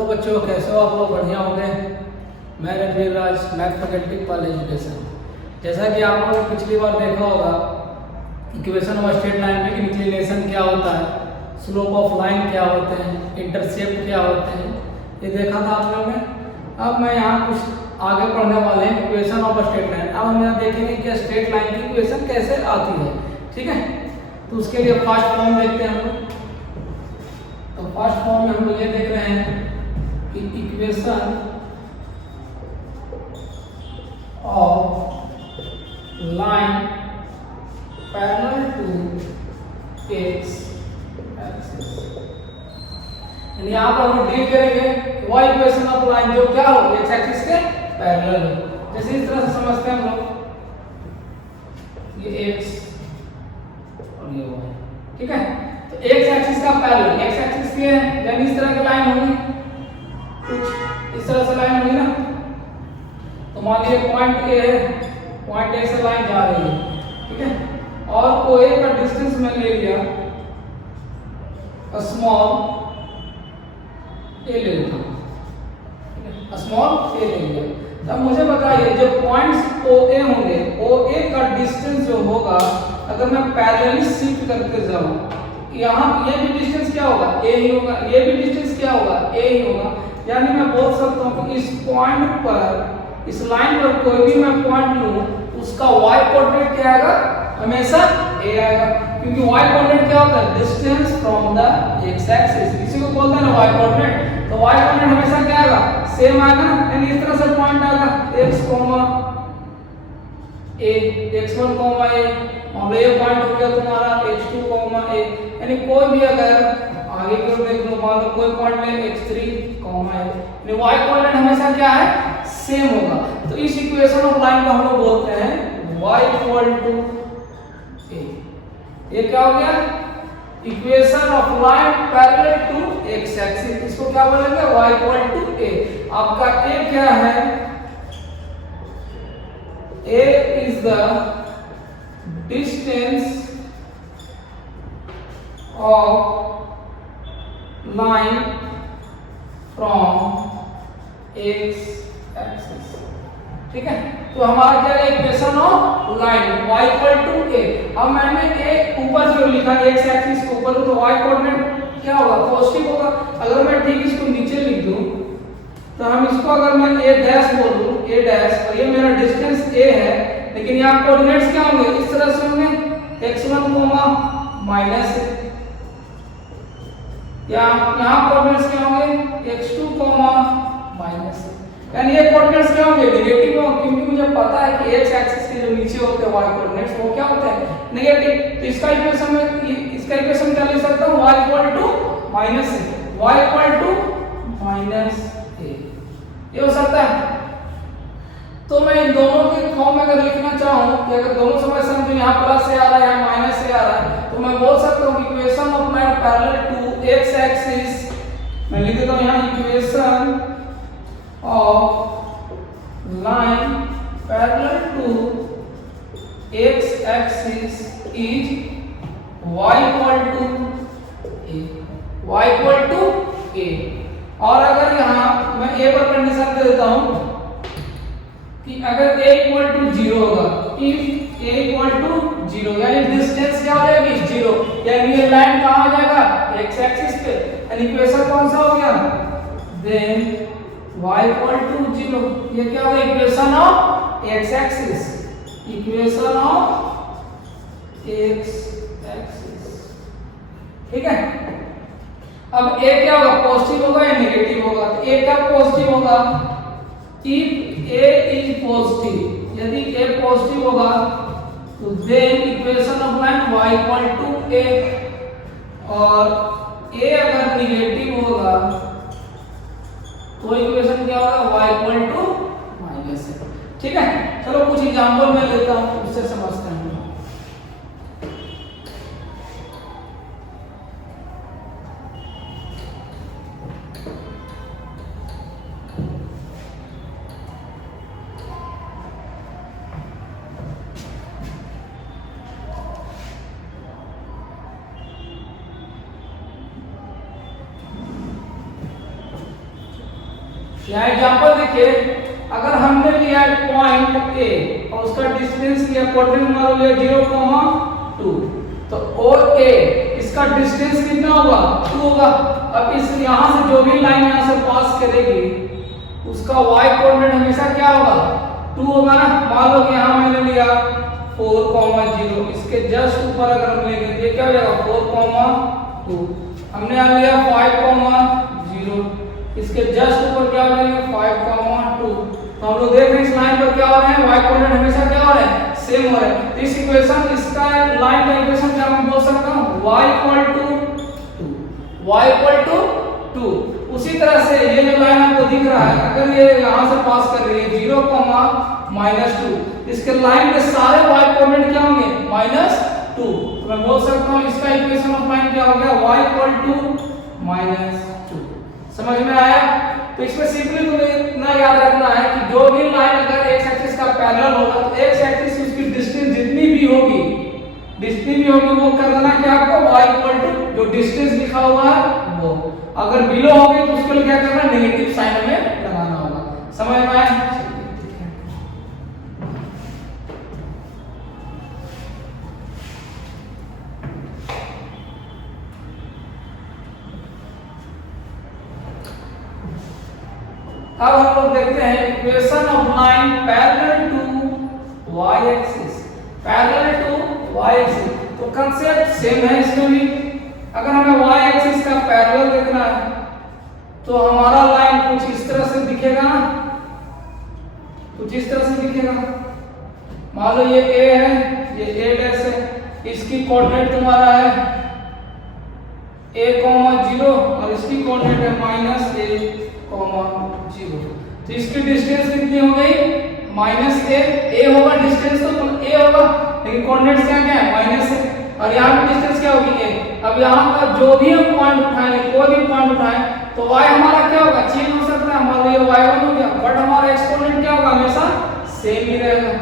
Hello बच्चों, कैसे हो आप लोग? बढ़िया होंगे। मैं रणवीर राज, मैथ फैकल्टी कॉलेज एजुकेशन। जैसा कि आप लोगों ने पिछली बार देखा होगा इक्वेशन ऑफ स्ट्रेट लाइन में इंक्लिनेशन क्या होता है, स्लोप ऑफ लाइन क्या होते हैं, इंटरसेप्ट क्या होते हैं, ये देखा था आप लोगों ने। अब मैं यहाँ कुछ आगे पढ़ने वाले हैं इक्वेशन ऑफ स्ट्रेट लाइन। अब हम यहाँ देखेंगे कि स्ट्रेट लाइन की इक्वेशन कैसे आती है। ठीक है, तो उसके लिए फर्स्ट फॉर्म देखते हैं हम लोग। तो फर्स्ट फॉर्म में हम लोग ये देख रहे हैं कि equation of line parallel to x axis, यानी यहाँ पर हम डील करेंगे वह इक्वेशन ऑफ लाइन जो क्या हो, एक्स एक्सिस के पैरेलल हो। जैसे इस तरह से समझते हैं हम लोग, ये x और ये y। ठीक है, तो एक्स एक्सिस का पैरेलल, एक्स एक्सिस के यानी इस तरह की लाइन होगी, कुछ इस तरह से लाइन होगी ना। तो मान लीजिए पॉइंट ए है, पॉइंट ए से लाइन जा रही है, ठीक है, और को ए का डिस्टेंस में ले लिया, स्मॉल ए ले लेता हूं, स्मॉल ए ले लिया। तब मुझे बताइए जो पॉइंट्स ओ ए होंगे, ओ ए का डिस्टेंस जो होगा, अगर मैं पैरेलली शिफ्ट करके जाऊं, यहाँ ये भी डिस्टेंस क्या होगा, ए ही होगा, ये भी डिस्टेंस क्या होगा, ए ही होगा। यानी मैं बोल सकता हूँ कि इस पॉइंट पर, इस लाइन पर कोई भी मैं पॉइंट लूं, उसका y कोऑर्डिनेट क्या आएगा, हमेशा a आएगा, क्योंकि y कोऑर्डिनेट क्या होता है, distance from the x axis, इसी को बोलते हैं ना y कोऑर्डिनेट। तो y कोऑर्डिनेट हमेशा क्या आएगा, सेम आएगा, यानी इस तरह से पॉइंट आएगा x, a, x1, a, और ये पॉइंट हो गया तुम्हारा h2, a, यानी कोई भी अगर आगे की ओर देख लो, मान लो कोई पॉइंट ले x3, a, यानी y कोऑर्डिनेट हमेशा क्या है, सेम होगा। तो इस इक्वेशन ऑफ लाइन को हम लोग बोलते हैं y इक्वल टू a। ये क्या हो गया, equation of line parallel to x axis, इसको क्या बोलेंगे, y इक्वल टू a। आपका a क्या है, a is the distance of line from x axis. ठीक है, तो हमारा क्या है, equation of line y equal to a। अब मैंने a ऊपर जो लिखा x एक्सिस के ऊपर, तो y कोऑर्डिनेट क्या होगा, पॉजिटिव होगा। अगर मैं ठीक इसको नीचे लिख दूं, तो हम इसको अगर मैं a डैश बोल दूं, a डैश, और ये मेरा डिस्टेंस a है, लेकिन यहाँ कोऑर्डिनेट्स क्या होंगे, इस तरह से होंगे, x1, माइनस a, यहाँ कोऑर्डिनेट्स क्या होंगे, x2, माइनस a, यानी ये कोऑर्डिनेट्स क्या होंगे, नेगेटिव होंगे, क्योंकि मुझे पता है कि x एक्सिस के जो नीचे होते हैं y कोऑर्डिनेट्स, वो क्या होते हैं, नेगेटिव। तो इसका इक्वेशन में, इसका इक्वेशन क्या लिख सकता हूं, y equal to minus a, y equal to minus a, ये हो सकता है। तो मैं इन दोनों के फॉर्म में अगर लिखना चाहूं कि अगर दोनों समय समझो, यहाँ प्लस से आ रहा है, यहाँ माइनस से आ रहा है, तो मैं बोल सकता हूं कि equation of line parallel to x axis, मैं लिख देता हूं यहाँ, equation of line parallel to x axis is y equal to a, y equal to a। और अगर यहाँ मैं a पर कंडीशन दे देता हूँ कि अगर a इक्वल टू 0 होगा, if a इक्वल टू 0, यानी डिस्टेंस क्या हो जाएगी, 0, यानी ये लाइन कहाँ आ जाएगा, x एक्सिस पे, यानी इक्वेशन कौन सा हो गया, देन y इक्वल टू 0। ये क्या होगा, equation of x axis, equation of x axis. ठीक है, अब a क्या होगा, पॉजिटिव होगा या नेगेटिव होगा, तो a क्या पॉजिटिव होगा, इफ a इज पॉजिटिव, यदि a पॉजिटिव होगा तो then equation of line y equal to a, और a अगर नेगेटिव होगा तो इक्वेशन क्या होगा, y इक्वल टू माइनस है। ठीक है, चलो कुछ एग्जांपल मैं लेता हूं, उससे समझते हैं। यहाँ एग्जांपल देखिए, अगर हमने लिया पॉइंट ए और उसका डिस्टेंस लिया कोऑर्डिनेट मान लिया 0,2, तो ओ ए इसका डिस्टेंस कितना होगा 2 होगा। अब इस यहाँ से जो भी लाइन यहाँ से पास करेगी उसका y कोऑर्डिनेट हमेशा क्या होगा 2 होगा ना। मान लो कि यहाँ मैंने लिया 4,0, इसके जस्ट ऊपर अगर हम लेंगे तो ये क्या हो जाएगा 4,2। हमने यहाँ लिया 5,0, इसके जस्ट ऊपर क्या हो जाएगा 5,2। तो हम लोग देख रहे हैं इस लाइन पर क्या हो रहा है, y कोऑर्डिनेट हमेशा क्या हो रहा है सेम हो रहा है। तो इस इक्वेशन इसका लाइन का इक्वेशन क्या मैं बोल सकता हूँ y = 2। उसी तरह से ये जो लाइन आपको दिख रहा है अगर ये यहाँ से पास कर रही है 0,-2, इसके लाइन के सारे y कोऑर्डिनेट क्या होंगे -2। तो मैं बोल सकता हूँ इसका इक्वेशन ऑफ लाइन क्या हो गया y = -2। समझ में आया। तो इसमें सिंपली तुम्हें इतना याद रखना है कि जो भी लाइन अगर एक्स एक्सिस का पैरेलल होगा तो एक्स एक्सिस उसकी डिस्टेंस जितनी भी होगी वो कर देना क्या आपको y = जो डिस्टेंस लिखा हुआ है वो। अगर बिलो होगी तो उसके लिए क्या करना है नेगेटिव साइन में लगाना होगा। समझ में आया। अब हम लोग देखते हैं equation of line parallel to y axis. तो कांसेप्ट सेम है इसमें भी। अगर हमें y एक्सिस का पैरेलल देखना है तो हमारा लाइन कुछ इस तरह से दिखेगा ना, कुछ इस तरह से दिखेगा। मान लो ये a है, ये a' है, इसकी कोऑर्डिनेट तुम्हारा है a,0 और इसकी कोऑर्डिनेट है -a,0। तो इसकी डिस्टेंस कितनी हो गई -a होगा डिस्टेंस, तो a होगा लेकिन कोऑर्डिनेट्स क्या है -a, और यहाँ की डिस्टेंस क्या होगी a। अब यहाँ का जो भी हम पॉइंट उठाएं, कोई भी पॉइंट उठाएं तो y हमारा क्या होगा चेंज हो सकता है। मान लो ये y1 हो गया बट हमारा x कोऑर्डिनेट क्या होगा हमेशा सेम ही रहेगा,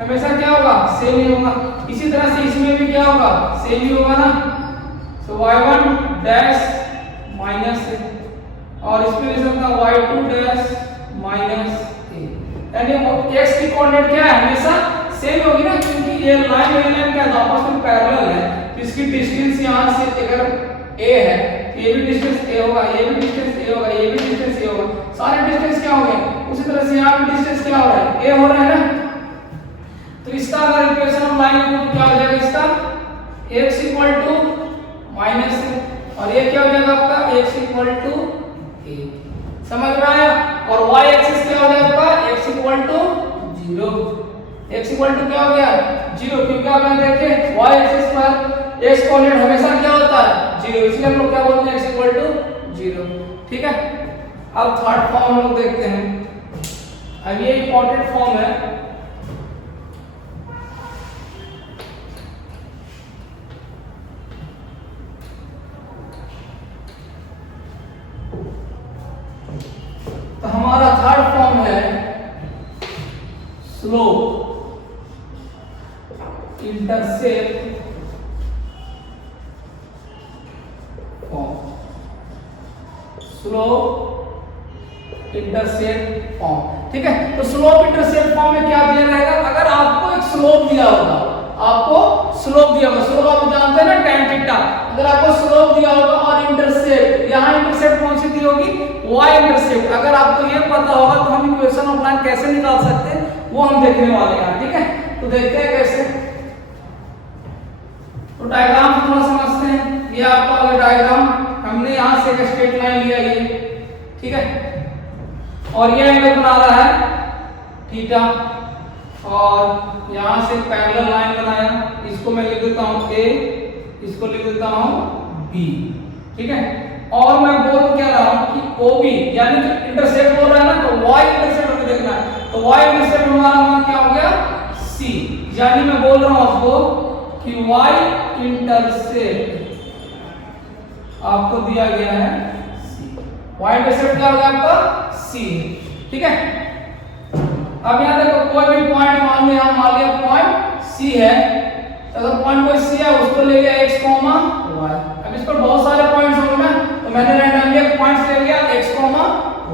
हमेशा क्या होगा सेम ही होगा। इसी तरह से इसमें भी क्या होगा सेम ही होगा ना। सो y1 डैश -a और इसमें लिख सकता हूं y2 डैश -a, यानी x की कोऑर्डिनेट क्या है हमेशा सेम होगी ना, क्योंकि ये लाइन क्या है आपस में पैरेलल है। तो इसकी डिस्टेंस यहां से अगर a है तो ये भी डिस्टेंस a होगा, ये भी डिस्टेंस a होगा, ये भी डिस्टेंस a होगा, सारे डिस्टेंस क्या हो गए। उसी तरह से यहां भी डिस्टेंस क्या हो रहा है a हो रहा है ना। तो इसका अगर इक्वेशन हम लाएंगे तो क्या हो जाएगा इसका x = -a और ये क्या हो जाएगा आपका x = a। समझ में आया। और y एक्सिस क्या हो गया आपका x = 0। x = क्या हो गया 0, क्योंकि आप यहां देखिए y एक्सिस पर x कोऑर्डिनेट हमेशा क्या होता है 0, इसलिए हम लोग क्या बोलते हैं x = 0। ठीक है। अब थर्ड फॉर्म हम लोग देखते हैं। अब ये इंपॉर्टेंट फॉर्म है। तो हमारा थर्ड फॉर्म है slope intercept form. Slope intercept form. ठीक है। तो स्लोप इंटरसेप्ट फॉर्म में क्या दिया रहेगा, अगर आपको एक स्लोप दिया होगा, स्लोप आप जानते हैं ना tan थीटा, अगर आपको स्लोप दिया होगा और इंटरसेप्ट, यहां इंटरसेप्ट कौन सी दी होगी y इंटरसेप्ट। अगर आपको ये पता होगा तो हम इक्वेशन ऑफ लाइन कैसे निकाल सकते हैं वो हम देखने वाले हैं। ठीक है। तो देखते हैं कैसे। तो डायग्राम थोड़ा समझते हैं। ये आपका डायग्राम, हमने यहां से एक स्ट्रेट लाइन लिया ये, ठीक है, और ये एंगल बना रहा है थीटा और यहां से पैरेलल लाइन बनाया। इसको मैं लिख देता हूं a, इसको लिख देता हूं b। ठीक है। और मैं बोल क्या रहा हूं कि OB यानी कि इंटरसेप्ट बोल रहा है ना, तो y इंटरसेप्ट हमें देखना है। तो y इंटरसेप्ट हमारा मान क्या हो गया c, यानी मैं बोल रहा हूं आपको कि y इंटरसेप्ट आपको दिया गया है c। y इंटरसेप्ट क्या हो गया आपका c। ठीक है। अब यहां देखो कोई भी पॉइंट मान लिया पॉइंट c है, तो अगर पॉइंट कोई c है उसको ले लिया x, y। अब इस पर बहुत सारे पॉइंट्स होंगे ना, तो मैंने रैंडमली एक पॉइंट्स ले लिया x,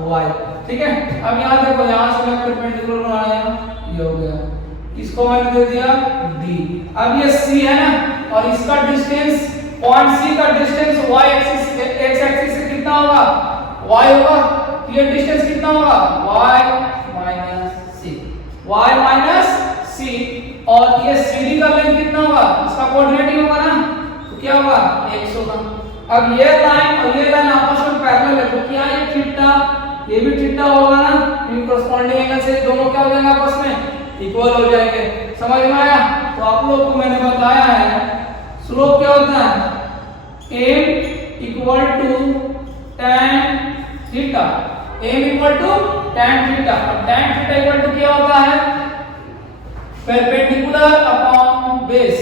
y। ठीक है। अब यहाँ देखो, यहाँ से मैं परपेंडिकुलर बनाया, ये हो गया, इसको मैंने दे दिया d। अब ये c है ना, और इसका डिस्टेंस, पॉइंट c का distance y axis x axis से कितना होगा, y होगा। ये डिस्टेंस कितना होगा, y माइनस c, और ये CD का लेंथ कितना होगा, इसका कोऑर्डिनेट ही होगा ना, तो क्या होगा, x होगा। अब ये लाइन और ये लाइन आपस में पैरेलल है, तो क्या ये थीटा, ये भी थीटा होगा ना, इन कोरस्पोंडिंग एंगल से दोनों क्या हो जाएंगे, आपस में इक्वल हो जाएंगे। समझ में आया? तो आप लोग को मैंने बताया है स्लोप क्या होता है, m equal to tan theta, m equal to tan theta, और tan थीटा इक्वल टू क्या होता है, परपेंडिकुलर अपॉन बेस।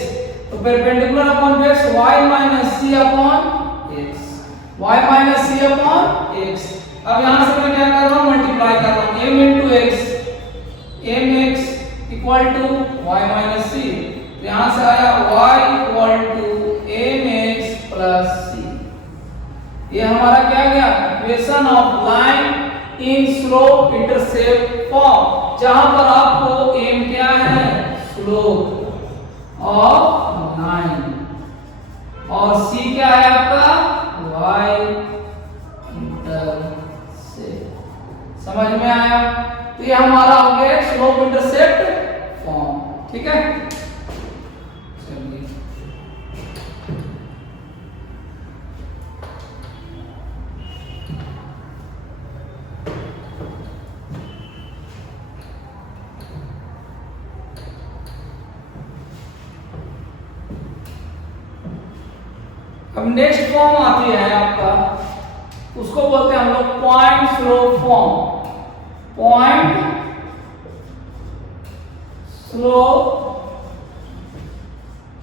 तो perpendicular upon base y minus c upon x, y minus c upon x। अब यहां से मैं क्या कर रहा हूं, मल्टीप्लाई कर रहा हूं, m into x, mx equal to y minus c। यहां से आया y equal to mx plus c। ये हमारा क्या गया, equation of line in slope intercept form, जहां पर आपको m क्या है, स्लोप ऑफ लाइन, और c क्या है आपका, y इंटरसेप्ट। समझ में आया? तो ये हमारा हो गया स्लोप इंटरसेप्ट फॉर्म, ठीक है। चलिए अब नेक्स्ट फॉर्म आती है आपका, उसको बोलते हैं हम लोग point slope form. Point slope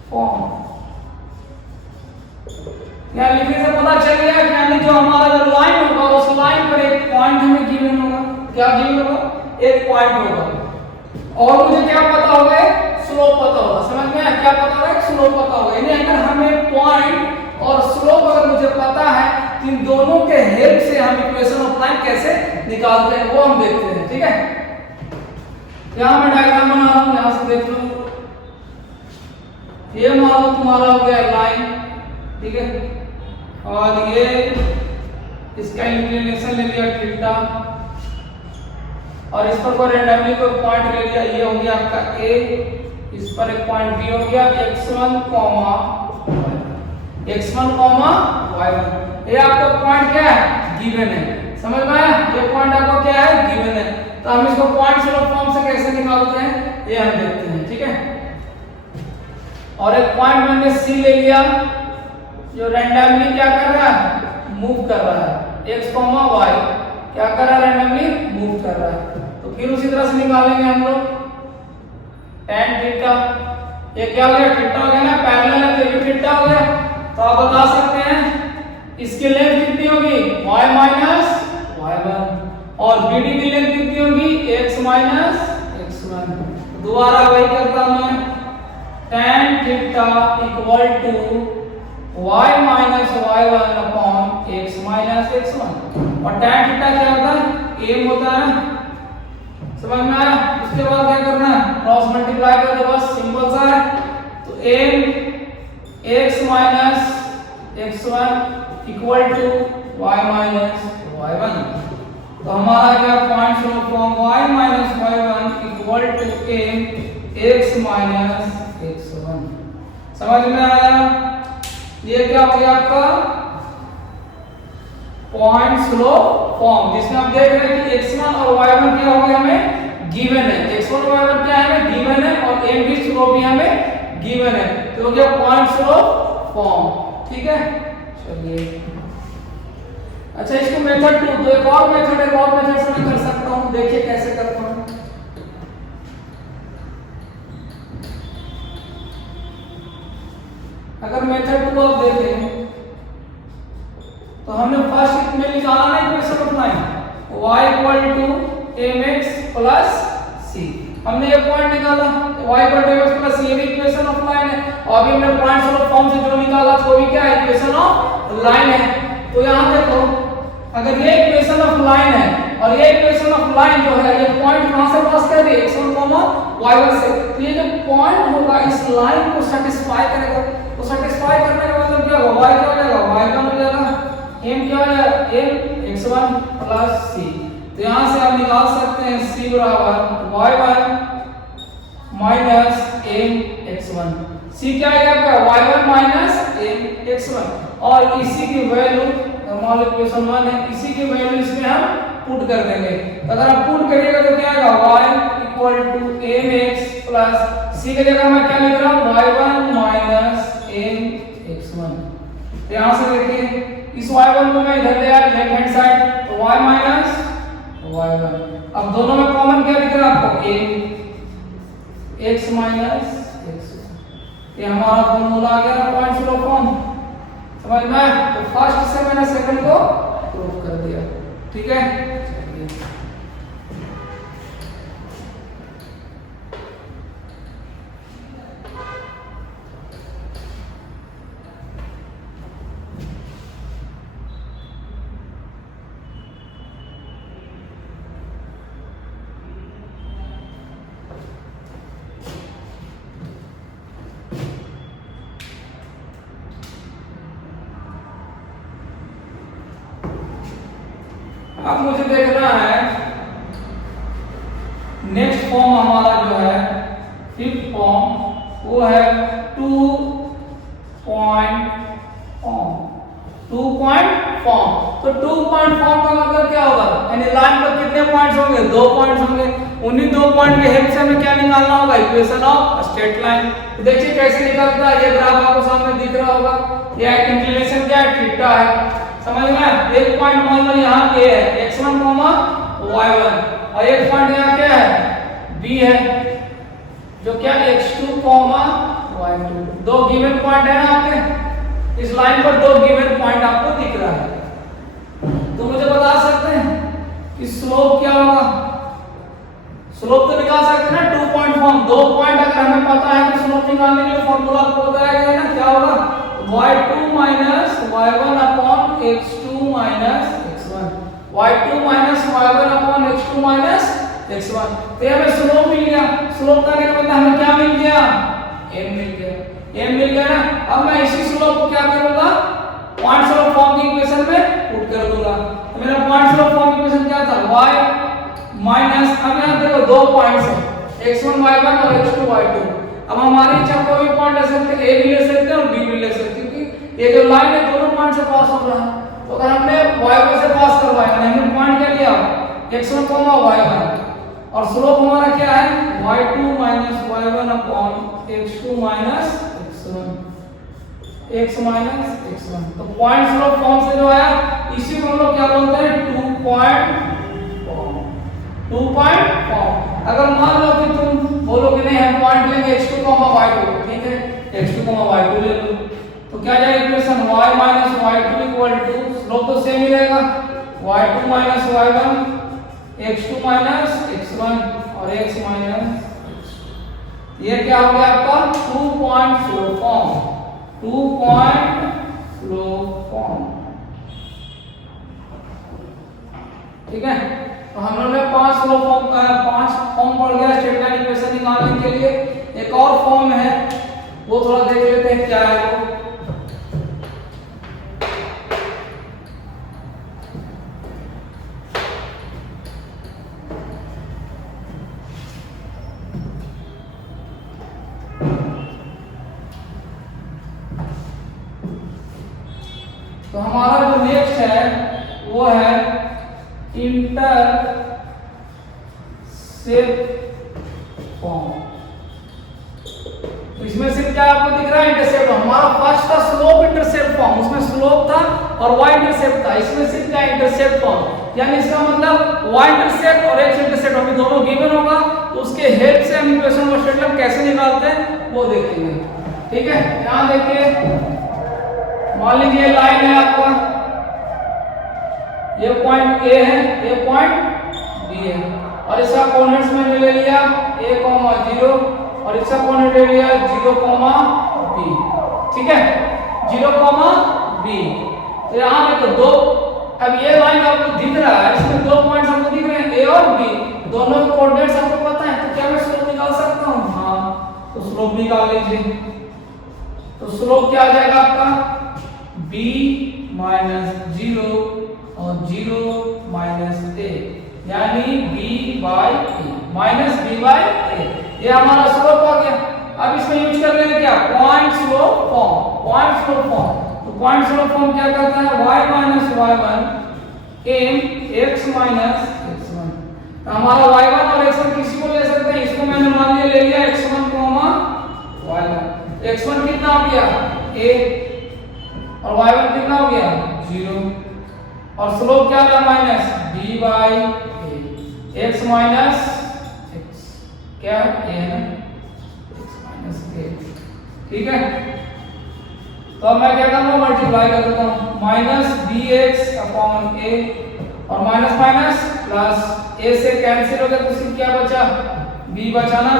form, यहां लिखने से पता चल गया कि यानी जो हमारा जो लाइन होगा, उस लाइन पर एक पॉइंट हमें गिवन होगा। क्या गिवन होगा, एक पॉइंट होगा, और मुझे क्या पता होगा, स्लोप पता होगा। समझ में आया? क्या पता होगा, स्लोप पता होगा। यानी अगर हमें पॉइंट और स्लोप अगर मुझे पता है, तो इन दोनों के हेल्प से हम इक्वेशन ऑफ लाइन कैसे निकालते हैं वो हम देखते हैं, ठीक है। यहां मैं डायग्राम बना रहा हूं, यहां से देख लो, ये मान लो तुम्हारा हो गया लाइन, ठीक है, और ये इसका इंक्लिनेशन ले लिया थीटा, और इस पर कोई रैंडमली कोई पॉइंट ले लिया, ये हो गया आपका a, इस पर एक पॉइंट b हो गया, x1, y1। ये आपको पॉइंट क्या है, गिवन है। समझ में आया? ये पॉइंट आपको क्या है, गिवन है। तो हम इसको पॉइंट स्लोप फॉर्म से कैसे निकालते हैं, ये हम देखते हैं, ठीक है। और एक पॉइंट मैंने c ले लिया, जो रैंडमली क्या कर रहा है, मूव कर रहा है, x, y क्या कर रहा है, रैंडमली मूव कर रहा है। तो फिर उसी तरह से निकालेंगे हम लोग tan थीटा, ये क्या हो गया, थीटा हो गया ना, पैरेलल है तो ये थीटा हो गया। तो आप बता सकते हैं इसकी लेंथ कितनी होगी, y माइनस y1, और BD की लेंथ कितनी होगी, x माइनस x1। दोबारा वही करता हूं मैं, tan theta equal to y minus y1 upon x minus x1, और tan थीटा क्या होता है, m होता है। समझ में आया? उसके बाद क्या करना है, क्रॉस मल्टीप्लाई कर दो, बस सिंपल सा है। तो m x minus x1 equal to y minus y1। तो हमारा क्या point slope form, y minus y1 equal to m x minus x1। समझ में आया? ये क्या हो गया आपका पॉइंट स्लोप फॉर्म, जिसमें आप देख रहे हैं कि x1 और y1 क्या हो गया, हमें गिवन है। x1 और y1 क्या है, हमें गिवन है, और m भी स्लोप भी हमें गिवन है। तो हो गया पॉइंट स्लोप फॉर्म, ठीक है। चलिए अच्छा, इसको मेथड 2, तो एक और मेथड से मैं कर सकता हूं, देखिए कैसे करता हूं। अगर मेथड 2 आप देखें तो हमने फर्स्ट इसमें निकाला ना equation of line, y equal to mx plus c। हमने ये पॉइंट निकाला, y equal to mx plus c, ये भी इक्वेशन ऑफ लाइन है। और अभी हमने पॉइंट स्लोप फॉर्म से जो निकाला वो भी क्या है, इक्वेशन ऑफ लाइन है। तो यहां देखो, अगर ये इक्वेशन ऑफ लाइन है और ये इक्वेशन ऑफ लाइन जो है ये पॉइंट कहां से पास कर रही है x1, y1 से। तो ये जो पॉइंट होगा इस लाइन को सेटिस्फाई करेगा। तो सेटिस्फाई करने का मतलब क्या होगा, y क्या हो जाएगा, y1 हो जाएगा, m क्या हो जाएगा, m x1 प्लस c। तो यहां से आप निकाल सकते हैं c बराबर y1 minus m x1। c क्या है आपका, y1 माइनस m x1। और इसी की वैल्यू मान लो इक्वेशन 1 है, इसी की वैल्यू इसमें हम पुट कर देंगे। तो अगर आप पुट करिएगा तो क्या आएगा, y equal to mx plus c की जगह मैं क्या लिख रहा हूं, y1 माइनस mx1। तो यहां से देखिए इस y1 को मैं इधर ले आया लेफ्ट हैंड साइड, तो y माइनस y1। अब दोनों में कॉमन क्या दिख रहा है आपको, x माइनस x। ये हमारा फॉर्मूला आ गया पॉइंट फ्लो फॉर्म, समझ में। तो फर्स्ट से मैंने सेकंड को प्रूव कर दिया, ठीक है। अब मुझे देखना है नेक्स्ट फॉर्म हमारा जो है फिफ्थ फॉर्म, वो है 2 पॉइंट फॉर्म। 2 पॉइंट फॉर्म, तो 2 पॉइंट फॉर्म का मतलब क्या होगा, यानी लाइन पर कितने पॉइंट्स होंगे, 2 पॉइंट्स होंगे। उन्हीं 2 पॉइंट के हेल्प से हमें क्या निकालना होगा, इक्वेशन ऑफ स्ट्रेट लाइन। तो देखिए कैसे निकलता है, ये ग्राफ आपको सामने दिख रहा होगा, ये इंक्लिनेशन क्या है, थीटा है, समझ में। एक पॉइंट मान लो यहाँ a है, x1, y1, और एक पॉइंट यहाँ क्या है, b है, जो क्या x2, y2। 2 गिवन पॉइंट है ना आपके इस लाइन पर, 2 गिवन पॉइंट आपको दिख रहा है। तो मुझे बता सकते हैं कि स्लोप क्या होगा, स्लोप तो निकाल सकते हैं ना 2 पॉइंट फॉर्म। 2 पॉइंट अगर हमें पता है कि स्लोप निकालने के लिए फॉर्मूला आपको बताया गया है ना, क्या होगा, y2 minus y1 upon x2 minus x1, y2 minus y1 upon x2 minus x1। तो हमें स्लोप मिल गया। स्लोप का क्या मतलब हमें क्या मिल गया, m मिल गया, m मिल गया ना। अब मैं इसी स्लोप को क्या करूंगा, पॉइंट स्लोप फॉर्म की इक्वेशन में पुट कर दूंगा। तो मेरा पॉइंट स्लोप फॉर्म की इक्वेशन क्या था, y माइनस, अब यहां देखो 2 पॉइंट्स हैं, x1 y1 और x2 y2। अब हमारी इच्छा कोई भी पॉइंट ले सकते हैं, a भी ले सकते हैं और b भी ले सकते हैं, क्योंकि ये जो लाइन है दोनों पॉइंट से पास हो रहा है। तो अगर हमने y1 से पास करवाया, हमने पॉइंट क्या लिया, x1, y1, और स्लोप हमारा क्या है, y2 minus y1 upon x2 minus x1, x minus x1। तो पॉइंट स्लोप फॉर्म से जो आया, इसी को हम लोग क्या बोलते हैं, 2 पॉइंट फॉर्म। 2 point form. अगर मान लो कि तुम बोलो कि नहीं हम पॉइंट लेंगे x2, y2, ठीक है, x2, y2 ले लो, तो क्या जाएगा equation, y minus y2 equal to, slope तो सेम ही रहेगा, y2 minus y1, x2 minus x1 और x माइनस x2। ये क्या हो गया आपका 2 point flow form, 2 point flow form, ठीक है। तो हम लोग ने 5 फ्लो फॉर्म, 5 फॉर्म पढ़ गया स्ट्रेट लाइन इक्वेशन निकालने के लिए। एक और फॉर्म है, वो थोड़ा देख लेते हैं क्या है वो। तो हमारा जो नेक्स्ट है वो है इंटरसेप्ट फॉर्म। तो इसमें सिर्फ क्या आपको दिख रहा है, इंटरसेप्ट। हमारा फर्स्ट था स्लोप इंटरसेप्ट फॉर्म, उसमें स्लोप था और y इंटरसेप्ट था। इसमें सिर्फ क्या इंटरसेप्ट फॉर्म, यानी इसका मतलब y इंटरसेप्ट और x इंटरसेप्ट हमें दोनों गिवन होगा, तो उसके हेल्प से हम इक्वेशन ऑफ स्ट्रेट लाइन कैसे निकालते हैं वो देखेंगे, ठीक है। यहां देखिए, मान लीजिए लाइन है आपका, ये पॉइंट A है, ये पॉइंट B है, और इसका कोऑर्डिनेट्स मैंने ले लिया a, 0 और इसका कोऑर्डिनेट ले लिया 0, b, ठीक है, 0, b। तो यहां देखो 2, अब ये लाइन आपको दिख रहा है, इसमें 2 पॉइंट्स आपको दिख दोनों के कोऑर्डिनेट्स आपको पता है, तो क्या मैं स्लोप निकाल सकता हूँ? हाँ, तो स्लोप निकाल लीजिए। तो स्लोप क्या आ जाएगा आपका? b माइनस 0 और 0 माइनस a, यानी b by a minus b by a, ये हमारा स्लोप आ गया। अब इसमें यूज कर लेंगे क्या? Point slope form. Point slope form, तो पॉइंट स्लोप फॉर्म क्या करता है? y minus y1 m x minus x1। तो हमारा y1 और x1 किसी को ले सकते हैं, इसको मैंने मान लिया, ले लिया x1 y1। x1 कितना हो गया? a, और y1 कितना हो गया? 0। और स्लोप क्या था? Minus b by a, x minus x, क्या a है ना, x माइनस a, ठीक है। तो अब मैं क्या करूंगा? मल्टीप्लाई कर देता हूं, माइनस bx अपॉन a, और माइनस माइनस प्लस, a से कैंसिल हो गया तो सिर्फ क्या बचा? b बचा ना।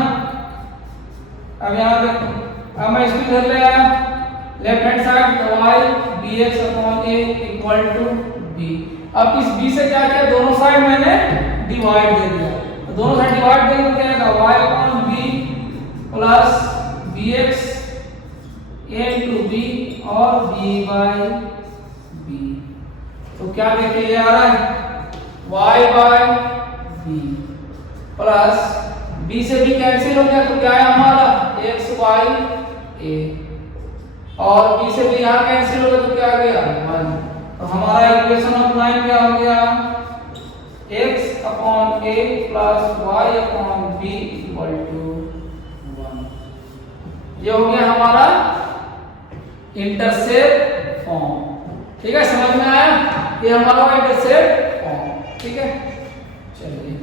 अब यहां देखो, अब मैं इसको इधर ले आया लेफ्ट हैंड साइड, तो y bx upon a equal to b। अब इस b से क्या किया? दोनों साइड मैंने डिवाइड दे दिया, तो दोनों साइड डिवाइड देंगे तो क्या आएगा? y upon b plus bx into b और b बाई b। तो क्या देखिए ये आ रहा है? y by b plus b से b कैंसिल हो गया तो क्या है हमारा? x बाई a, और b से b यहाँ कैंसिल हो गया तो क्या आ गया? 1। तो हमारा इक्वेशन ऑफ लाइन क्या हो गया? x upon a plus y upon b equal to 1। ये हो गया हमारा इंटरसेप्ट फॉर्म। ठीक है, समझ में आया? ये हमारा इंटरसेप्ट फॉर्म। ठीक है, चलिए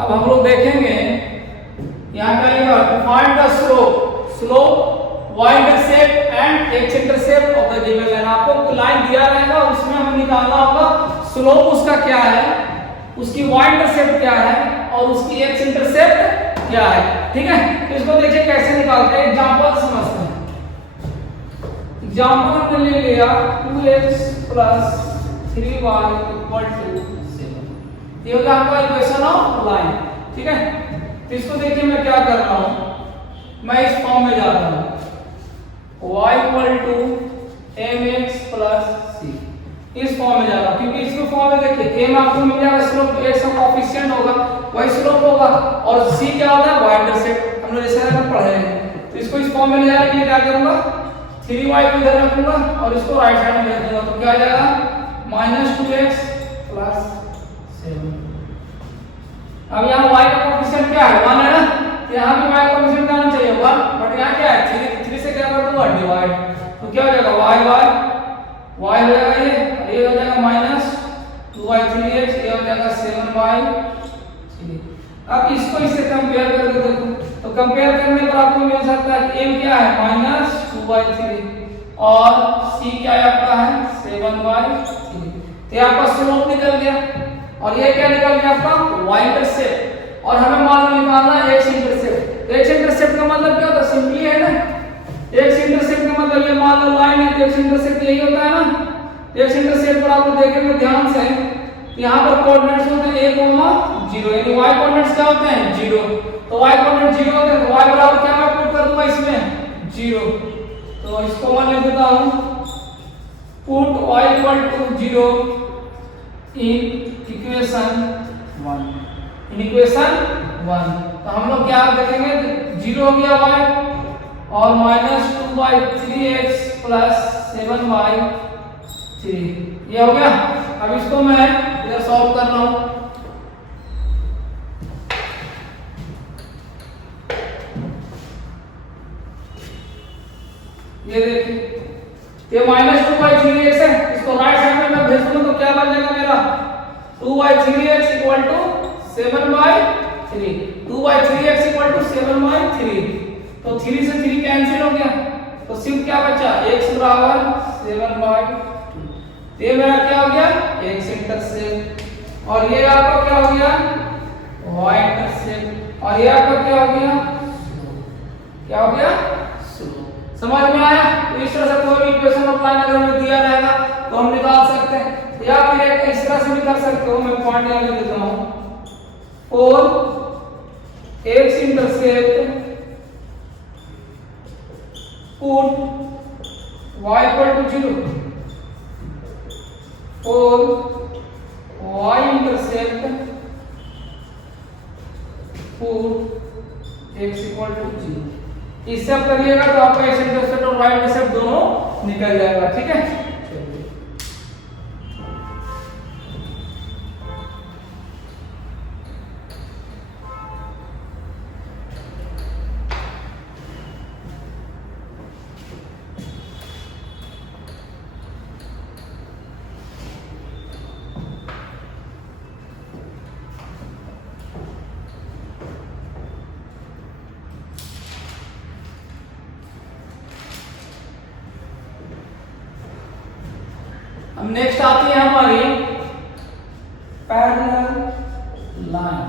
अब हम लोग देखेंगे यहाँ क्या लिखा? Find the slope, slope, y intercept and x intercept of the given line. आपको लाइन दिया रहेगा, उसमें हमें निकालना होगा स्लोप उसका क्या है, उसकी y इंटरसेप्ट क्या है और उसकी x इंटरसेप्ट क्या है। ठीक है, तो इसको देखिए कैसे निकालते हैं, एग्जांपल समझते हैं। एग्जांपल हमने ले लिया 2x 3y = 7। ये हो गया आपका इक्वेशन ऑफ लाइन। ठीक है, तो इसको देखिए मैं क्या कर रहा हूं, मैं इस फॉर्म में जा रहा हूं, y = mx + c, इस फॉर्म में जा रहा हूं, क्योंकि इसको फॉर्म में देखिए m आपको मिल जाएगा स्लोप, x का कोएफिशिएंट होगा, y स्लोप होगा, और c क्या होता है? y intercept. हम लोग जैसे पढ़े हैं, तो इसको इस फॉर्म में ले जाने के लिए क्या करूंगा? 3y को इधर रखूंगा और इसको राइट साइड में रख दूंगा, तो क्या आ जाएगा? -2x + 7। अब यहाँ y का कोएफिशिएंट क्या है? 1 है ना, तो यहाँ भी y का कोएफिशिएंट क्या होना चाहिए? 1, बट यहाँ क्या है? 3 से क्या कर दूंगा? डिवाइड, तो क्या हो जाएगा? y हो जाएगा, ये हो जाएगा -2y3x, ये हो जाएगा 7y3। अब इसको इससे कंपेयर करके देखो, तो कंपेयर करने पर आपको मिल सकता है कि m क्या है? -2y3 और c क्या है आपका? है 7y3। तो ये आपका स्लोप निकल गया, और ये क्या निकल गया आपका? y intercept. और हमें मालूम निकालना है x इंटरसेप्ट। x इंटरसेप्ट का मतलब क्या होता है? सिंपली है ना, x इंटरसेप्ट का मतलब ये मान लो लाइन है, तो x इंटरसेप्ट यही होता है ना। x इंटरसेप्ट पर आप लोग देखेंगे ध्यान से, यहाँ पर कोऑर्डिनेट्स होते हैं a, 0, यानी y कोऑर्डिनेट्स क्या होते हैं? 0। तो y कोऑर्डिनेट 0 होते हैं, तो y बराबर क्या मैं पुट कर दूंगा इसमें? 0 इन इक्वेशन 1, इन इक्वेशन 1। तो हम लोग क्या देखेंगे, 0 हो गया y और -2/3x प्लस 7/3 ये हो गया। अब इसको मैं इधर सॉल्व कर रहा हूं। ये देखिए ये -2/3x है, इसको राइट साइड में मैं भेज दूं तो क्या बन जाएगा मेरा 2/3x equal to 7/3, 2/3x equal to 7/3। तो 3 से 3 कैंसिल हो गया, तो सिर्फ क्या बचा x बराबर 7/2। ये मेरा क्या हो गया x इंटरसेप्ट, और ये आपका क्या हो गया y इंटरसेप्ट, और ये आपका क्या हो गया क्या हो गया स्लोप। समझ में आया? तो इस तरह से कोई भी इक्वेशन अप्लाई अगर हमें दिया रहेगा तो हम निकाल सकते हैं, या फिर एक इस तरह से भी कर सकते हो। मैं पॉइंट यहां लिख देता हूं, और x intercept put y equal to 0 और y intercept put x equal to 0। इससे आप करिएगा तो आपका x इंटरसेप्ट और y इंटरसेप्ट दोनों निकल जाएगा। ठीक है, चलिए अब नेक्स्ट आती है हमारी पैरेलल लाइन।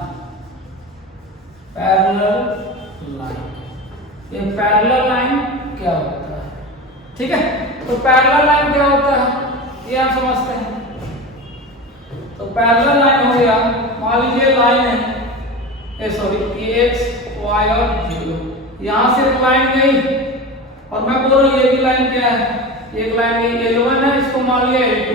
पैरेलल लाइन, ये पैरेलल लाइन क्या होता है? ठीक है, तो पैरेलल लाइन क्या होता है ये आप समझते हैं। तो पैरेलल लाइन हो गया, मान लीजिए लाइन है ये x y और 0, यहां से एक लाइन गई और मैं बोल रहा हूं ये भी लाइन क्या है, एक लाइन ये L1 है, इसको मान लिया L2,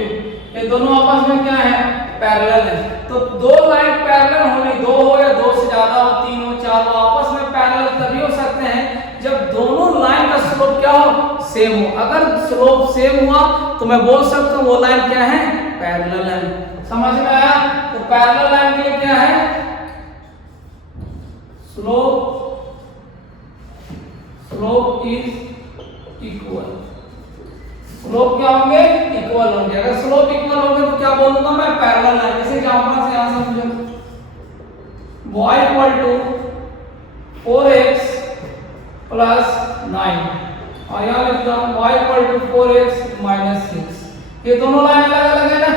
ये दोनों आपस में क्या है पैरेलल है। तो दो लाइन पैरेलल होने, दो हो या दो से ज्यादा हो, 3 हो 4 हो, आपस में पैरेलल तभी हो सकते हैं जब दोनों लाइन का स्लोप क्या हो सेम हो। अगर स्लोप सेम हुआ तो मैं बोल सकता हूं वो लाइन क्या है पैरेलल है। समझ में आया? तो पैरेलल लाइन के लिए क्या है स्लोप इज इक्वल, स्लोप क्या होंगे इक्वल होंगे। अगर स्लोप इक्वल होंगे तो क्या बोलूंगा मैं पैरेलल लाइन। जैसे एग्जांपल से यहां समझो y equal to 4x plus 9 और यहां लिखता हूं y equal to 4x minus 6। ये दोनों लाइन अलग अलग है ना,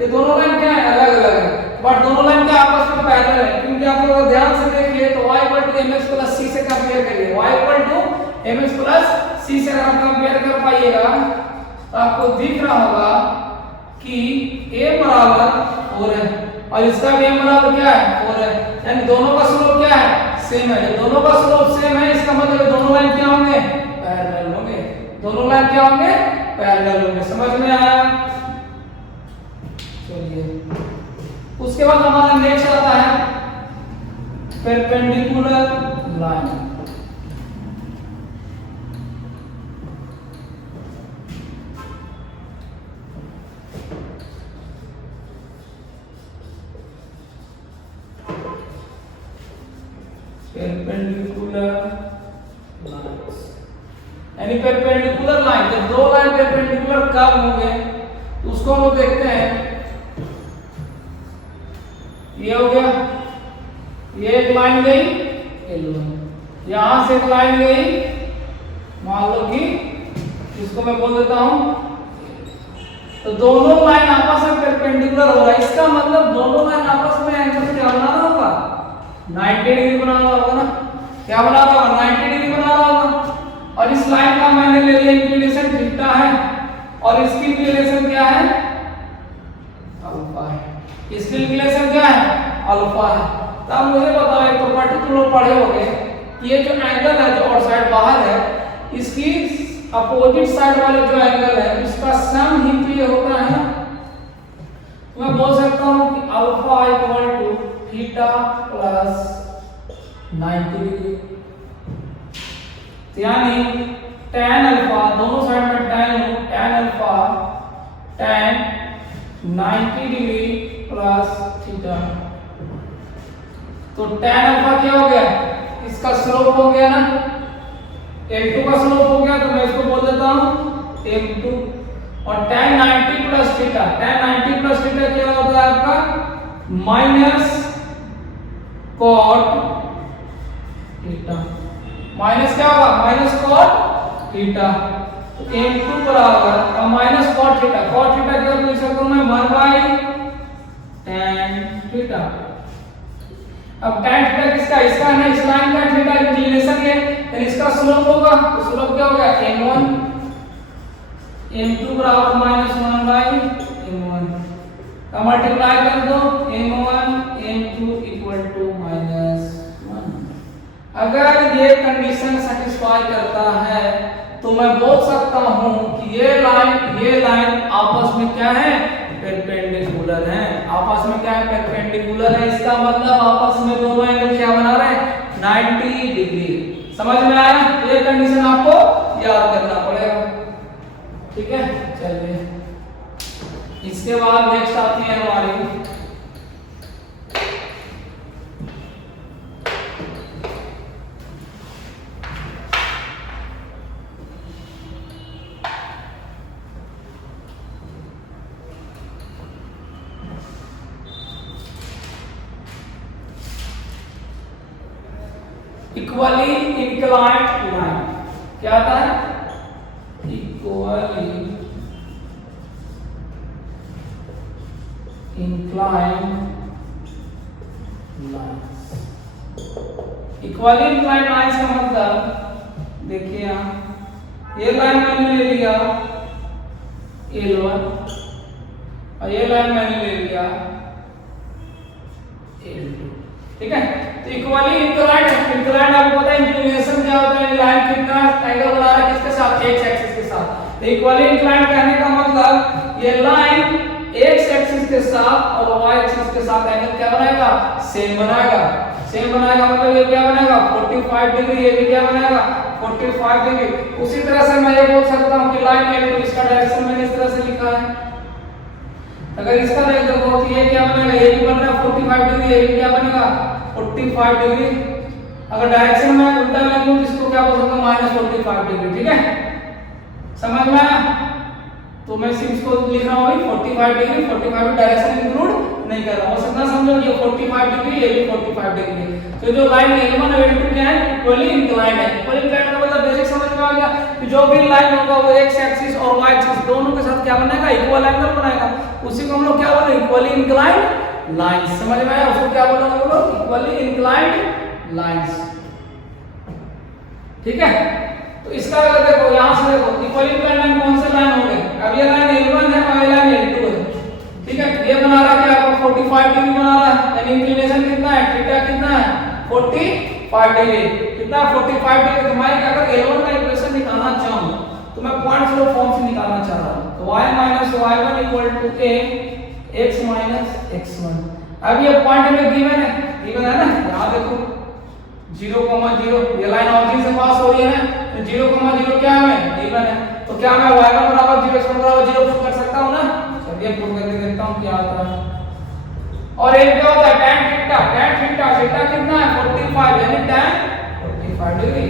ये दोनों लाइन क्या है अलग अलग है, बट दोनों लाइन क्या आपस में पैरेलल है। क्योंकि आप लोग ध्यान से देखिए तो y equal to mx plus c से कंपेयर करिए, y equal to mx plus c से अगर आप कंपेयर कर पाइएगा तो आपको दिख रहा होगा कि a बराबर 4 है और इसका भी m बराबर क्या है 4 है, यानी दोनों का स्लोप क्या है सेम है। जब दोनों का स्लोप सेम है इसका मतलब दोनों लाइन क्या होंगे पैरेलल होंगे, दोनों लाइन क्या होंगे पैरेलल होंगे। समझ में आया? चलिए उसके बाद हमारा नेक्स्ट आता है परपेंडिकुलर लाइन। परपेंडिकुलर लाइंस, यानी परपेंडिकुलर लाइन जब दो लाइन परपेंडिकुलर कब होंगे तो उसको हम लोग देखते हैं। ये हो गया, ये एक लाइन गई L1, यहां से एक लाइन गई, मान लो कि इसको मैं बोल देता हूं, तो दोनों लाइन आपस में परपेंडिकुलर हो रहा है। इसका मतलब दोनों लाइन आपस में एंगल क्या बना रहा होगा 90 डिग्री बना रहा होगा ना, क्या बना रहा होगा 90 डिग्री बना रहा होगा। और इस लाइन का मैंने ले लिया इंक्लिनेशन थीटा है और इसकी इंक्लिनेशन क्या है अल्फा है, इसकी इंक्लिनेशन क्या है अल्फा है। तब मुझे बताओ एक प्रॉपर्टी तुम लोग पढ़े होंगे कि ये जो एंगल है जो आउटसाइड बाहर है इसकी अपोजिट साइड वाले जो एंगल है उसका सम ही तो ये होता है ना, तो मैं बोल सकता हूं कि alpha equal to theta plus 90 degree. यानी tan अल्फा, दोनों साइड में tan alpha tan 90 degree plus theta. तो tan अल्फा क्या हो गया, इसका स्लोप हो गया ना, m2 का स्लोप हो गया, तो मैं इसको बोल देता हूं m2। और tan 90 plus theta, tan 90 plus theta क्या होता है आपका माइनस cot थीटा, माइनस क्या होगा माइनस cot थीटा। तो m2 बराबर minus cot theta, cot theta क्या लिख सकता हूं मैं 1 बाई tan थीटा। अब tan थीटा किसका, इसका है, इस लाइन का थीटा इंक्लिनेशन है, तो इसका स्लोप होगा, तो स्लोप क्या होगा m1, m2 बराबर -1 बाई m1 का मल्टीप्लाई कर दो m1 m2 इक्वल टू -1। अगर ये कंडीशन सेटिस्फाई करता है तो मैं बोल सकता हूं कि ये लाइन आपस में क्या है परपेंडिकुलर है, आपस में क्या है परपेंडिकुलर है। इसका मतलब आपस में दोनों एंगल क्या बना रहे हैं 90 डिग्री। समझ में आया, ये कंडीशन आपको याद करना पड़ेगा, ठीक है। चलिए इसके बाद नेक्स्ट आती है हमारी इक्वली इंक्लाइंड लाइन। क्या आता है equally inclined line. Equally inclined line का मतलब देखिए यहां ये लाइन मैंने ले लिया L1 और ये लाइन मैंने ले लिया L2, ठीक है। तो इक्वली इंक्लाइंड आपको पता है इंक्लिनेशन क्या होता है, लाइन कितना एंगल बना रहा है किसके साथ, एक्स एक्सिस के साथ। तो इक्वली इंक्लाइंड कहने का मतलब ये लाइन एक्स एक्सिस के साथ और वाई एक्सिस के साथ एंगल क्या बनाएगा सेम बनाएगा। सेम बनाएगा मतलब ये क्या बनेगा 45 डिग्री, ये भी क्या बनेगा 45 डिग्री। उसी तरह से मैं ये बोल सकता हूं कि लाइन है तो इसका डायरेक्शन मैंने इस तरह से लिखा है। अगर इसका देख देखो तो ये क्या बनेगा, ये भी बन रहा है 45 डिग्री, ये भी क्या बनेगा 45 डिग्री। अगर डायरेक्शन में उल्टा मैं लूं इसको क्या बोल सकता हूं -45 डिग्री, ठीक है। समझ में आया, तो मैं सिर्फ इसको लिख रहा हूं 45 डिग्री, 45 डायरेक्शन इंक्लूड नहीं कर रहा हूं, बस इतना समझो ये 45 डिग्री, ये भी 45 डिग्री है। तो जो लाइन L1 और L2 क्या है इक्वली इंक्लाइंड है। इक्वली इंक्लाइंड का मतलब बेसिक समझ में आ गया कि जो भी लाइन होगा वो एक्स एक्सिस और वाई एक्सिस दोनों के साथ क्या बनेगा इक्वल एंगल बनाएगा। उसी को हम लोग क्या बोलते हैं इक्वली इंक्लाइंड लाइंस। समझ में आया, उसको क्या बोलोगे हम लोग इक्वली इंक्लाइंड लाइंस, ठीक है। तो इसका अगर देखो यहां से देखो इक्वली इंक्लाइंड लाइन कौन से लाइन होंगे, अब ये लाइन L1 है और ये लाइन L2 है, ठीक है। ये बना रहा है आपको 45 डिग्री बना रहा है, यानी इंक्लिनेशन कितना है थीटा कितना है 45 डिग्री, कितना 45 डिग्री। तो मैं अगर L1 का इक्वेशन निकालना चाहूं तो मैं पॉइंट फ्लो फॉर्म से निकालना चाह रहा हूं, तो y y1 a x x1। अब ये पॉइंट में गिवन है ना, यहां देखो 0,0 ये लाइन ऑरिजिन से पास हो रही है ना, तो 0,0 क्या है गिवन है। तो क्या मैं y1 बराबर 0 x1 बराबर 0 पुट कर सकता हूं ना, चलिए पुट करके देखता हूं क्या आता है। और एक क्या होता है tan थीटा कितना है 45, यानी tan 45 डिग्री।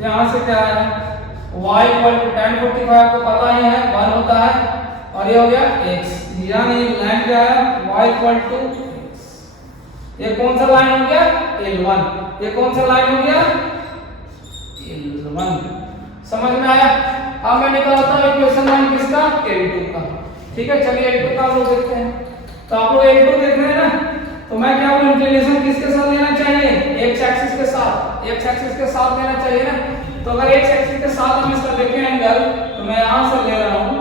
यहां से क्या है y tan 45 को पता ही है 1 होता है, और ये हो गया x, यानी लाइन क्या है y x। ये कौन सा लाइन हो गया L1, ये कौन सा लाइन हो गया L1। समझ में आया। अब मैं निकालता हूं इक्वेशन लाइन किसका L2 का, ठीक है। चलिए L2 का लोग देखते हैं। तो आप लोग L2 देख रहे हैं ना, तो मैं क्या बोलूं इंक्लिनेशन किसके साथ लेना चाहिए x एक्सिस के साथ, x एक्सिस के साथ लेना चाहिए ना। तो अगर x एक्सिस के साथ हम इसका देखें एंगल, तो मैं यहां से ले रहा हूं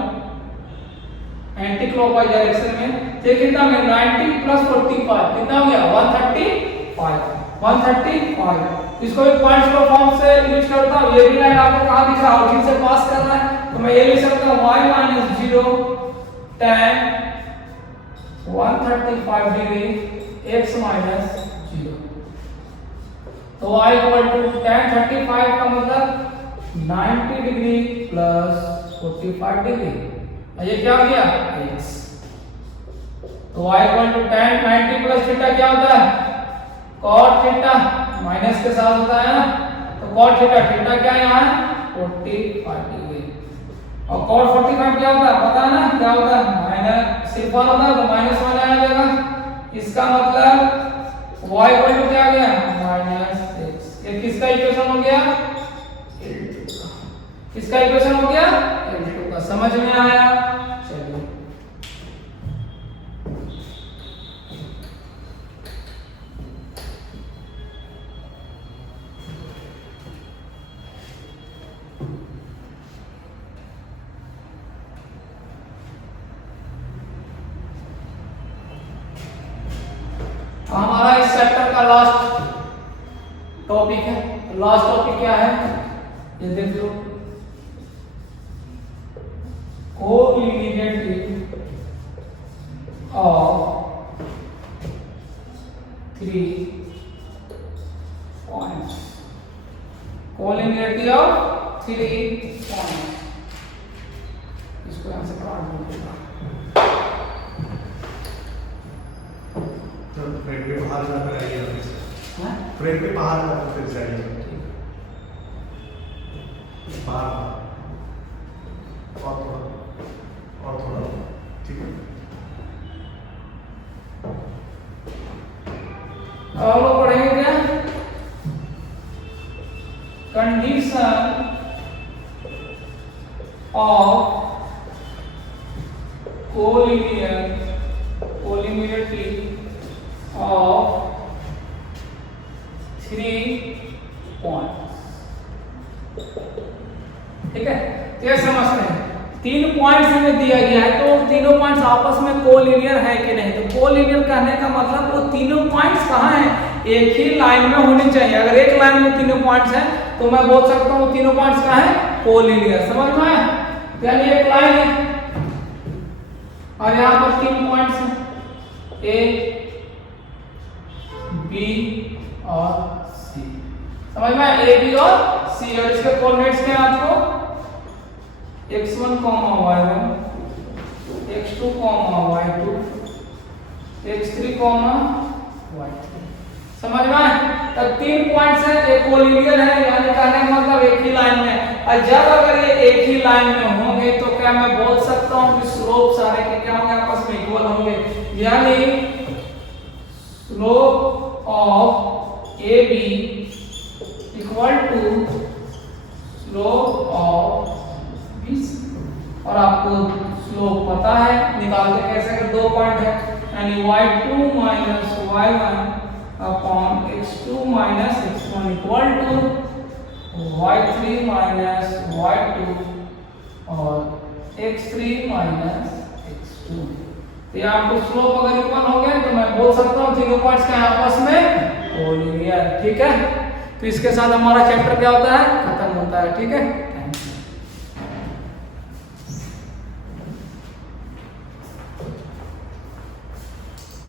एंटी क्लॉकवाइज डायरेक्शन में, तो कितना में 90 + 45 कितना हो गया 135। इसको भी पॉइंट्स को फॉर्म से यूज करता हूं। ये भी लाइन आपको कहां दिख रहा है ऑरिजिन से पास कर रहा है, तो मैं ये लिख सकता हूँ y minus 0 tan 135 degree x minus 0। तो y इक्वल टू tan 35 का मतलब 90 डिग्री प्लस 45 डिग्री, और ये क्या हो गया x। तो y equal to tan 90 plus theta क्या होता है cot थीटा, माइनस के साथ होता है ना, तो cot थीटा, थीटा क्या है यहाँ 45 डिग्री, और cot 45 क्या होता है पता है ना, क्या होता है माइनस, सिर्फ 1 होता है तो माइनस 1 आ जाएगा। इसका मतलब y इक्वल टू क्या आ गया माइनस x। ये किसका इक्वेशन हो गया L2 का, किसका इक्वेशन हो गया L2 का। समझ में आया? चलिए हमारा इस चैप्टर का लास्ट टॉपिक है। लास्ट टॉपिक क्या है ये देख लो, collinearity of 3 points, collinearity of 3 points. इसको यहां से काट दूंगा, फ्रेम पे बाहर जाकर आइए, हां फ्रेम पे बाहर जाकर फिर जाइए बाहर, और थोड़ा ठीक है। अब हम लोग पढ़ेंगे क्या condition of collinearity of 3 points. ठीक है, तो ये समझते हैं 3 पॉइंट्स हमें दिया गया है, तो तीनों पॉइंट्स आपस में कोलिनियर है कि नहीं। तो कोलिनियर कहने का मतलब वो तीनों पॉइंट्स कहाँ हैं, एक ही लाइन में होने चाहिए। अगर एक लाइन में तीनों पॉइंट्स हैं तो मैं बोल सकता हूँ तीनों पॉइंट्स कहाँ हैं कोलिनियर। समझ में आया? यानी एक लाइन है और यहाँ पर 3 पॉइंट्स हैं ए बी और सी। समझ में आया? ए बी और सी, और इसके कोऑर्डिनेट्स क्या हैं आपको x1, y1, x2, y2, x3, y3। समझ में आया? तब 3 पॉइंट्स हैं, एक कोलिनियर है, यानी कहने का मतलब एक ही लाइन में। और जब अगर ये एक ही लाइन में होंगे तो क्या मैं बोल सकता हूँ कि स्लोप सारे के क्या होंगे आपस में इक्वल होंगे, यानी slope of A B equal to slope of B. और आपको स्लोप पता है, निकालते कैसे कि 2 पॉइंट है, यानी y2 minus y1 upon x2 minus x1 equal to y3 minus y2 और x3 माइनस x2। तो ये आपको स्लोप अगर इक्वल हो गए तो मैं बोल सकता हूँ तीनों पॉइंट्स के आपस में कोलिनियर। ठीक है, तो इसके साथ हमारा चैप्टर क्या होता है खत्म होता है। ठीक है।